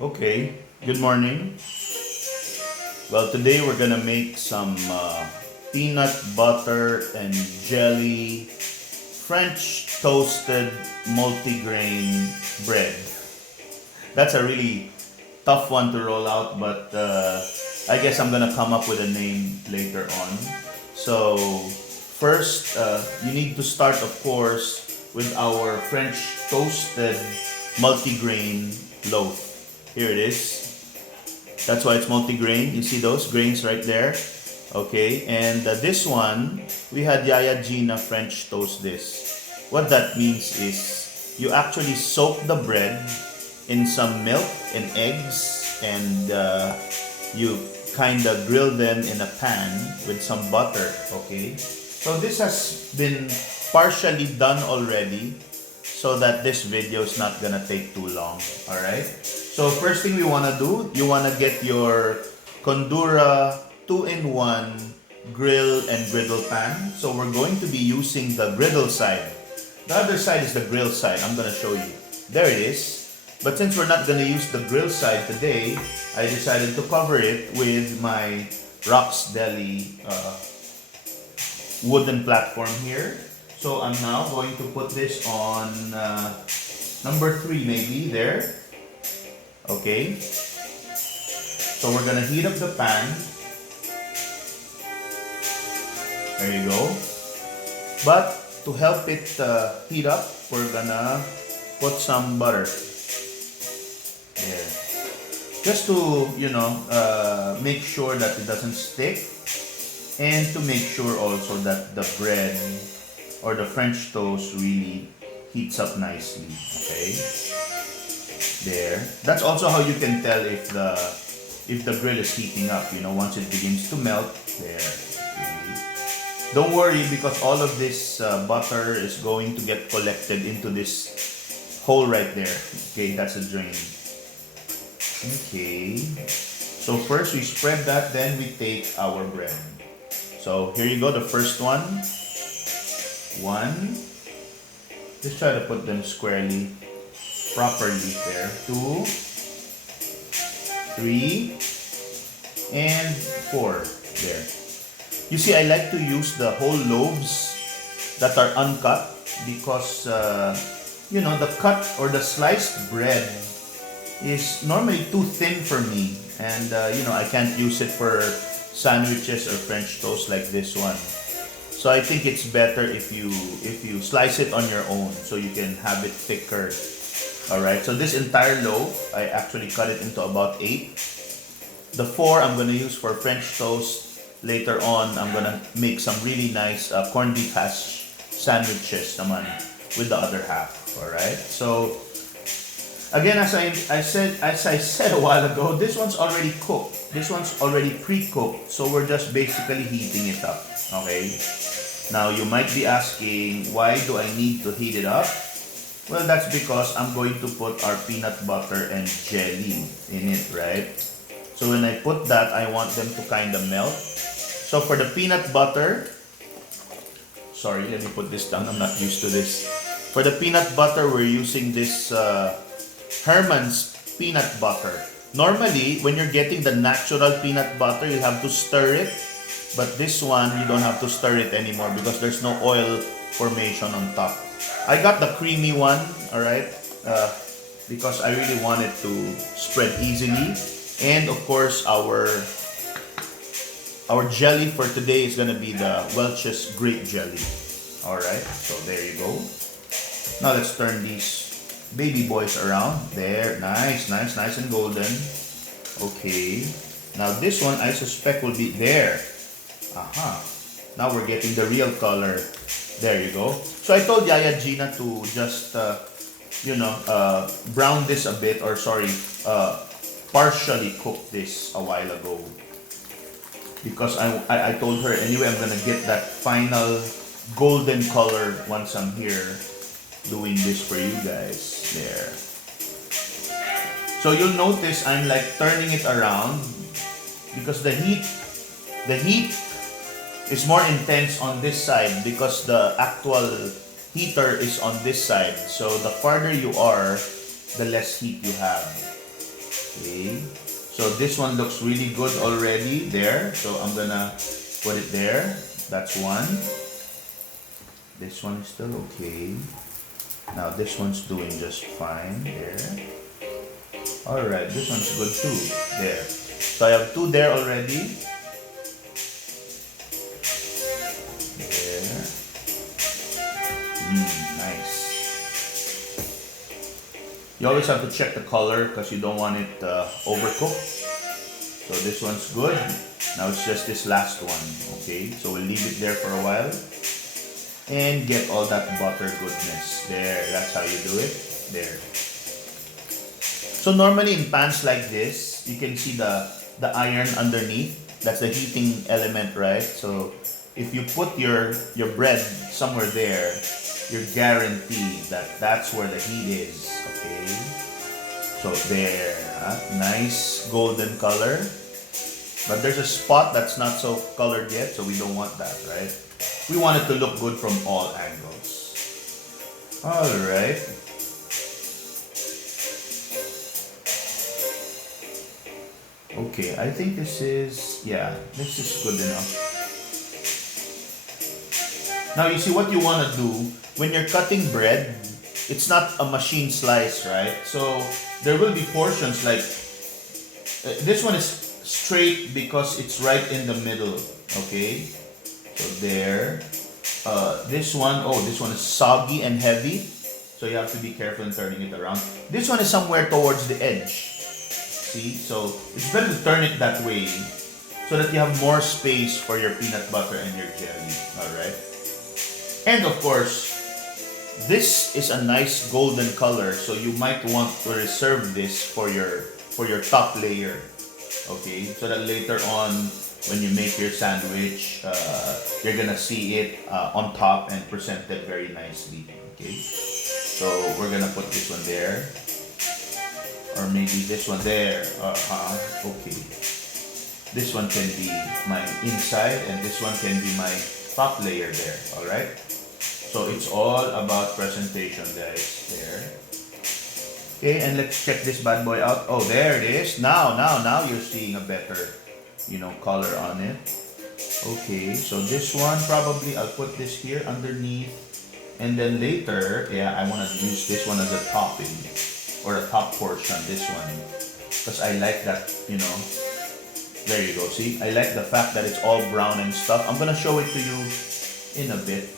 Okay, good morning. Well, today we're gonna make some peanut butter and jelly French toasted multigrain bread. That's a really tough one to roll out, but I guess I'm gonna come up with a name later on. So, first, you need to start, of course, with our French toasted multigrain loaf. Here it is. That's why it's multi-grain. You see those grains right there? Okay, and this one, we had Yaya Gina French toast this. What that means is you actually soak the bread in some milk and eggs and you kind of grill them in a pan with some butter, okay? So this has been partially done already so that this video is not gonna take too long, all right? So first thing we wanna do, you wanna get your Condura 2-in-1 grill and griddle pan. So we're going to be using the griddle side. The other side is the grill side. I'm gonna show you. There it is. But since we're not gonna use the grill side today, I decided to cover it with my Rock's Deli wooden platform here. So I'm now going to put this on number 3 maybe, there. Okay. So we're gonna heat up the pan. There you go. But to help it heat up, we're gonna put some butter. There. Just to, make sure that it doesn't stick. And to make sure also that the bread or the French toast really heats up nicely. Okay. There. That's also how you can tell if the grill is heating up. Once it begins to melt. There. Okay. Don't worry because all of this butter is going to get collected into this hole right there. Okay, that's a drain. Okay. So first we spread that, then we take our bread. So here you go, the first one. One. Just try to put them squarely, properly there. 2, 3, and 4. There. You see, I like to use the whole loaves that are uncut because, the cut or the sliced bread is normally too thin for me. And, I can't use it for sandwiches or French toast like this one. So I think it's better if you slice it on your own so you can have it thicker. Alright, so this entire loaf, I actually cut it into about 8. The 4 I'm going to use for French toast. Later on, I'm going to make some really nice corned beef hash sandwiches naman with the other half. Alright, so again, as I said a while ago, this one's already cooked. This one's already pre-cooked. So we're just basically heating it up. Okay? Now, you might be asking, why do I need to heat it up? Well, that's because I'm going to put our peanut butter and jelly in it, right? So when I put that, I want them to kind of melt. So for the peanut butter, sorry, let me put this down. I'm not used to this. For the peanut butter, we're using this Herman's peanut butter. Normally, when you're getting the natural peanut butter, you have to stir it. But this one, you don't have to stir it anymore because there's no oil formation on top. I got the creamy one, alright? Because I really want it to spread easily. And of course, our jelly for today is gonna be the Welch's grape jelly. Alright, so there you go. Now let's turn these baby boys around. There, nice and golden. Okay. Now this one I suspect will be there. Aha. Now we're getting the real color. There you go. So I told Yaya Gina to just, brown this a bit, or partially cook this a while ago. Because I told her, anyway, I'm gonna get that final golden color once I'm here doing this for you guys. There. So you'll notice I'm like turning it around because the heat is more intense on this side because the actual heater is on this side. So the farther you are, the less heat you have. Okay. So this one looks really good already there. So I'm gonna put it there. That's one. This one is still okay. Now this one's doing just fine there. Alright, this one's good too. There. So I have two there already. There. Nice. You always have to check the color because you don't want it overcooked. So this one's good. Now it's just this last one. Okay, so we'll leave it there for a while. And get all that butter goodness. There, that's how you do it. There. So normally in pans like this, you can see the iron underneath. That's the heating element, right? So if you put your bread somewhere there, you're guaranteed that that's where the heat is. Okay. So there, nice golden color. But there's a spot that's not so colored yet, so we don't want that, right? We want it to look good from all angles. Alright. Okay, I think this is good enough. Now you see what you want to do when you're cutting bread, it's not a machine slice, right? So there will be portions like this one is straight because it's right in the middle, okay? So there. This one is soggy and heavy, so you have to be careful in turning it around. This one is somewhere towards the edge. See, so it's better to turn it that way so that you have more space for your peanut butter and your jelly. Alright. And of course, this is a nice golden color, so you might want to reserve this for your top layer. Okay, so that later on when you make your sandwich, you're gonna see it on top and presented very nicely. Okay, so we're gonna put this one there, or maybe this one there. Okay, this one can be my inside, and this one can be my top layer there. All right. So it's all about presentation, guys. There. Okay, and let's check this bad boy out. Oh, there it is. Now you're seeing a better, color on it. Okay, so this one probably I'll put this here underneath, and then later, I want to use this one as a topping or a top portion. This one, because I like that. There you go. See, I like the fact that it's all brown and stuff. I'm gonna show it to you in a bit.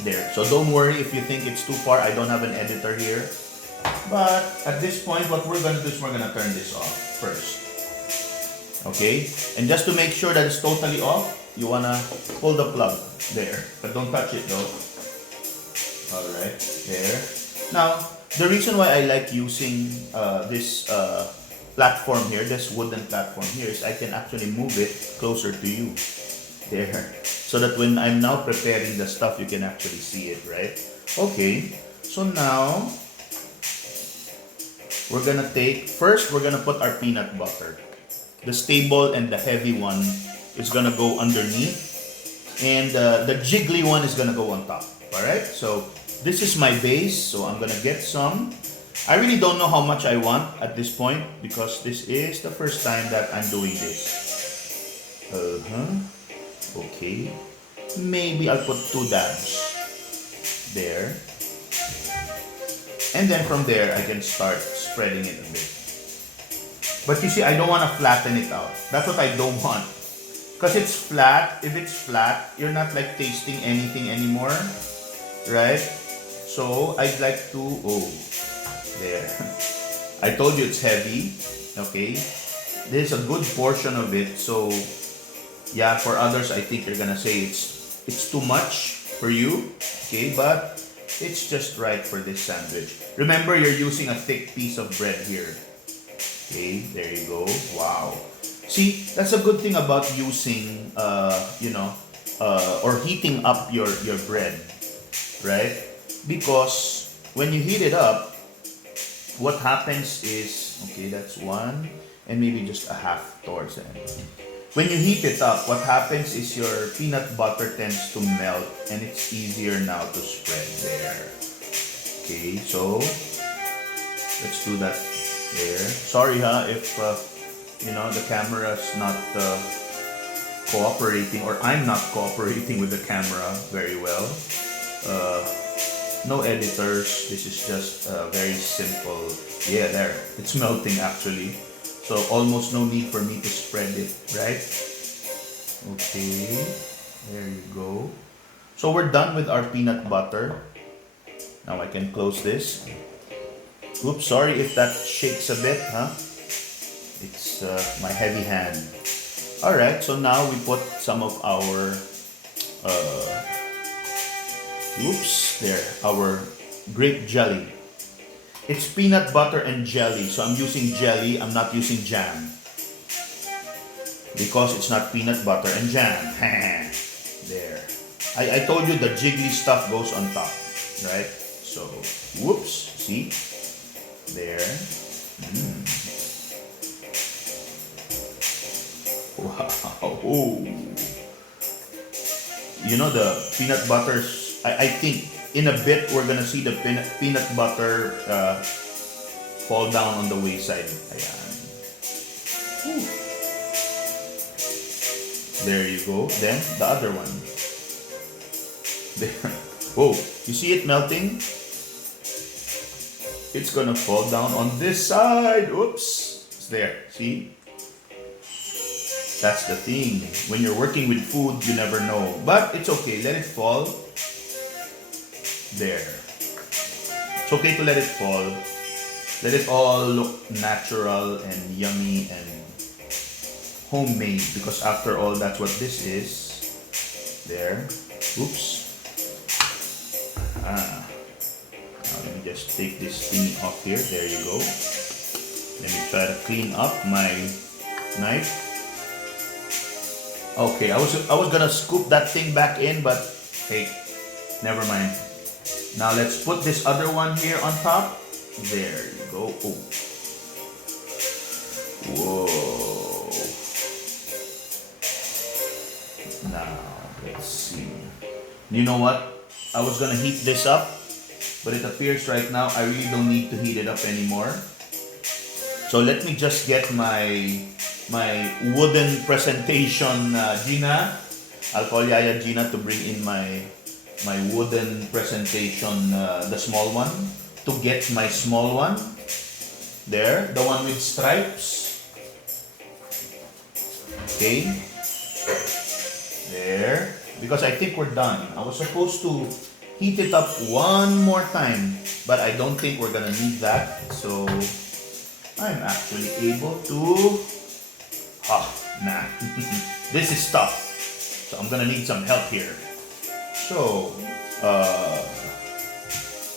There. So don't worry if you think it's too far. I don't have an editor here. But at this point, what we're going to do is we're going to turn this off first. Okay? And just to make sure that it's totally off, you want to pull the plug there. But don't touch it though. Alright, there. Now, the reason why I like using this platform here, this wooden platform here, is I can actually move it closer to you. There. So that when I'm now preparing the stuff, you can actually see it, right? Okay, so now we're gonna we're gonna put our peanut butter. The stable and the heavy one is gonna go underneath, and the jiggly one is gonna go on top. Alright, so this is my base, so I'm gonna get some. I really don't know how much I want at this point because this is the first time that I'm doing this. Okay, maybe I'll put 2 dabs there, and then from there I can start spreading it a bit. But you see, I don't want to flatten it out. That's what I don't want, because it's flat. If it's flat, you're not like tasting anything anymore, right? So I'd like to there. I told you it's heavy. Okay, there's a good portion of it, so yeah, for others, I think you're gonna say it's too much for you, okay? But it's just right for this sandwich. Remember, you're using a thick piece of bread here. Okay, there you go. Wow. See, that's a good thing about using, or heating up your bread, right? Because when you heat it up, what happens is, okay, that's one, and maybe just a half towards the end. When you heat it up, what happens is your peanut butter tends to melt and it's easier now to spread there. Okay, so let's do that There. Sorry if the camera's not cooperating, or I'm not cooperating with the camera very well. Uh, no editors. This is just very simple. Yeah, there. It's melting actually. So almost no need for me to spread it, right? Okay. There you go. So we're done with our peanut butter. Now I can close this. Oops, sorry if that shakes a bit, huh? It's my heavy hand. Alright, so now we put some of our, our grape jelly. It's peanut butter and jelly, so I'm using jelly, I'm not using jam. Because it's not peanut butter and jam. There. I told you the jiggly stuff goes on top, right? So, whoops, see? There. Wow. You know the peanut butters, I think in a bit we're gonna see the peanut butter fall down on the wayside. Ayan. Whew. There you go. Then the other one. There. Whoa, you see it melting? It's gonna fall down on this side. Oops. It's there. See? That's the thing. When you're working with food, you never know. But it's okay. Let it fall. There. It's okay to let it fall. Let it all look natural and yummy and homemade. Because after all, that's what this is. There. Oops. Now let me just take this thing off here. There you go. Let me try to clean up my knife. Okay, I was gonna scoop that thing back in, but hey, never mind. Now let's put this other one here on top. There you go. Oh. Whoa. Now let's see. You know what? I was gonna heat this up, but it appears right now I really don't need to heat it up anymore. So let me just get my wooden presentation, Gina. I'll call Yaya Gina to bring in my wooden presentation, the small one, to get my small one. There, the one with stripes. Okay. There. Because I think we're done. I was supposed to heat it up one more time, but I don't think we're gonna need that. So I'm actually able to... nah. This is tough. So I'm gonna need some help here. So,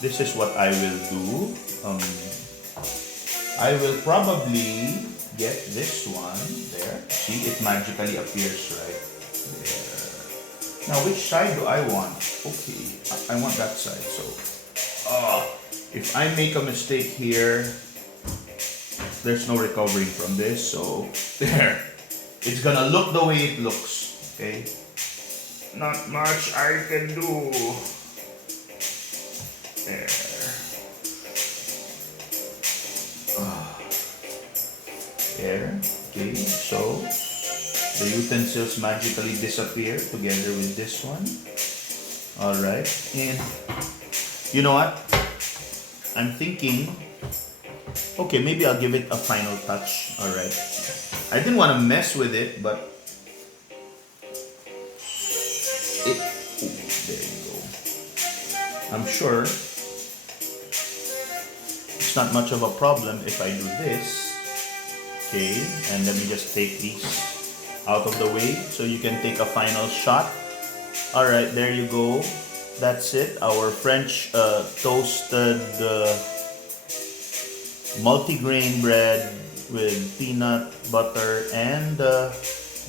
this is what I will do. I will probably get this one there. See, it magically appears right there. Now, which side do I want? Okay, I want that side. So, if I make a mistake here, there's no recovering from this. So, there. It's gonna look the way it looks. Okay? Not much I can do. There. There. Okay, so the utensils magically disappear together with this one. Alright, and you know what? I'm thinking, okay, maybe I'll give it a final touch. Alright. I didn't want to mess with it, but there you go. I'm sure it's not much of a problem if I do this. Okay, and let me just take these out of the way so you can take a final shot. Alright, there you go. That's it. Our French toasted multigrain bread with peanut butter and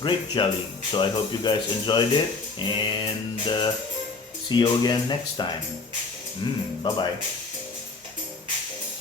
grape jelly. So I hope you guys enjoyed it, and see you again next time. Bye-bye.